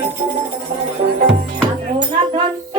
Aluno, aluno.